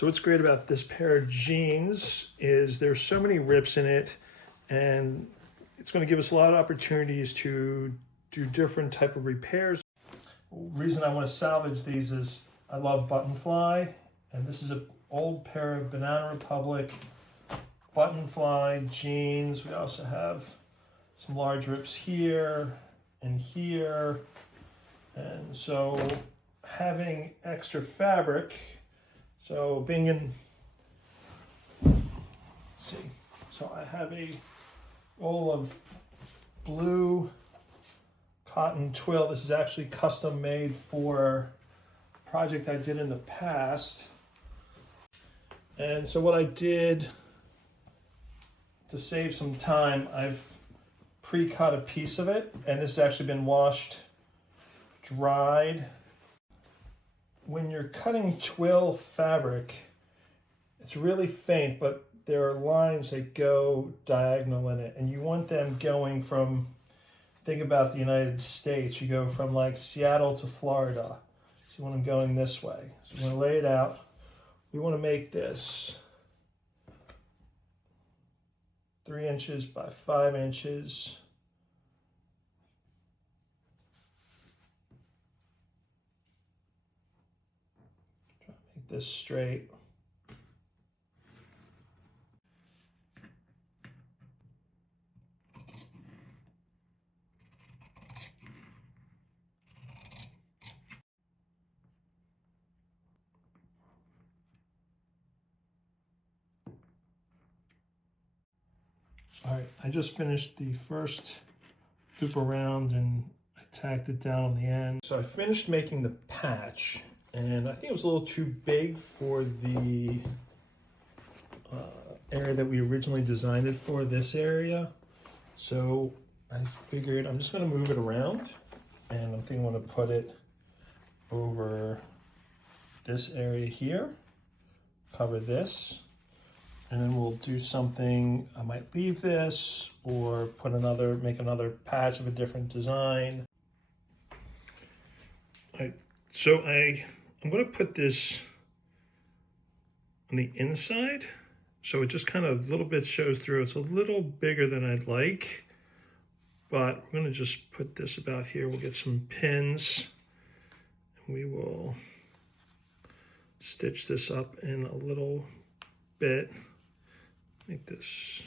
So what's great about this pair of jeans is there's so many rips in it, and it's going to give us a lot of opportunities to do different type of repairs. The reason I want to salvage these is I love button fly, and this is an old pair of Banana Republic button fly jeans. We also have some large rips here and here, and so having extra fabric, so being in, let's see, so I have a roll of blue cotton twill. This is actually custom made for a project I did in the past. And so what I did to save some time, I've pre-cut a piece of it, and this has actually been washed, dried. When you're cutting twill fabric, it's really faint, but there are lines that go diagonal in it, and you want them going from, think about the United States, you go from like Seattle to Florida. So you want them going this way. So I'm going to lay it out. We want to make this 3 inches by 5 inches. Try to make this straight. All right, I just finished the first loop around and I tacked it down on the end. So I finished making the patch, and I think it was a little too big for the area that we originally designed it for, this area. So I figured I'm just gonna move it around, and I'm thinking I'm gonna put it over this area here, cover this, and then we'll do something. I might leave this or put another, make another patch of a different design. All right, so I'm going to put this on the inside, so it just kind of a little bit shows through. It's a little bigger than I'd like, but we're going to just put this about here. We'll get some pins, and we will stitch this up in a little bit. Make this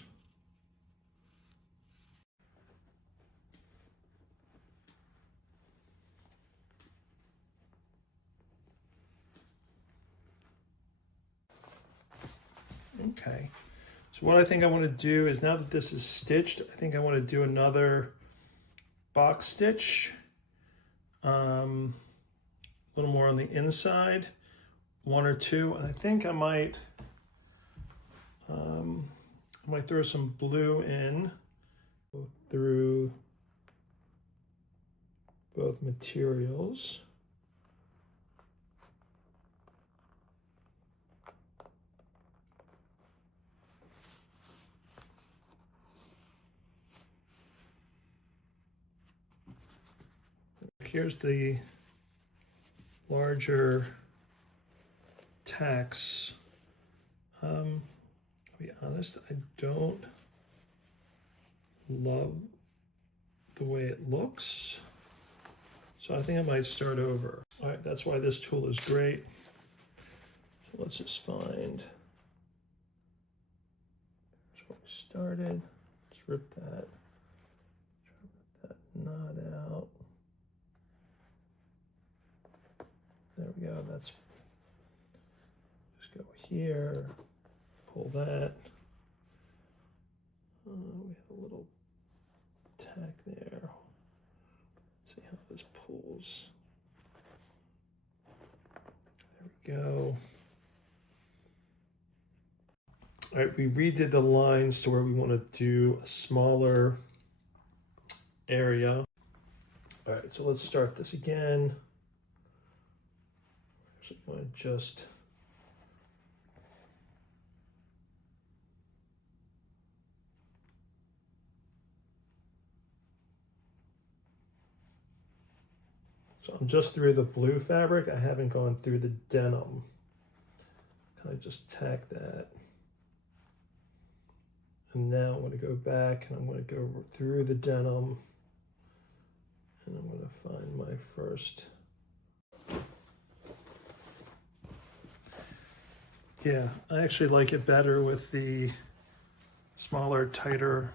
okay. So what I think I want to do is, now that this is stitched, I think I want to do another box stitch, a little more on the inside, 1 or 2, and I think I might throw some blue in through both materials. Here's the larger tacks. I'll be honest, I don't love the way it looks, so I think I might start over. All right, that's why this tool is great. So let's just find, here's where we started. Let's rip that, try to rip that knot out. There we go. That's, just go here, pull that. We have a little tack there. See how this pulls. There we go. All right, we redid the lines to where we want to do a smaller area. All right, so let's start this again. So I'm going to just I'm just through the blue fabric. I haven't gone through the denim. I just tack that. And now I'm going to go back and I'm going to go through the denim and I'm going to find my first. Yeah, I actually like it better with the smaller, tighter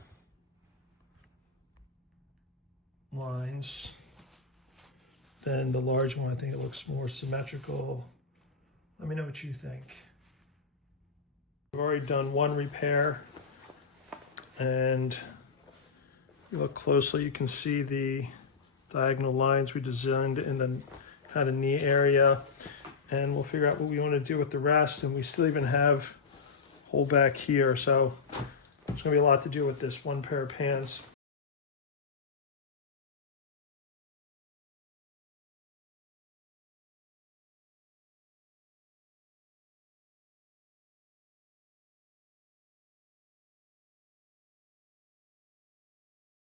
lines than the large one. I think it looks more symmetrical. Let me know what you think. I've already done one repair, and if you look closely, you can see the diagonal lines we designed in the kind of knee area, and we'll figure out what we want to do with the rest. And we still even have hole back here, so there's going to be a lot to do with this one pair of pants.